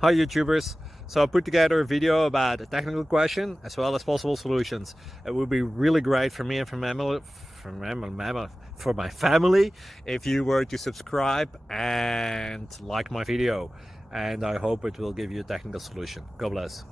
Hi YouTubers! So I put together a video about a technical question as well as possible solutions. It would be really great for me and for my family if you were to subscribe and like my video, and I hope it will give you a technical solution. God bless.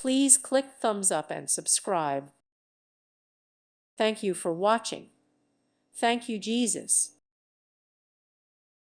Please click thumbs up and subscribe. Thank you for watching. Thank you, Jesus.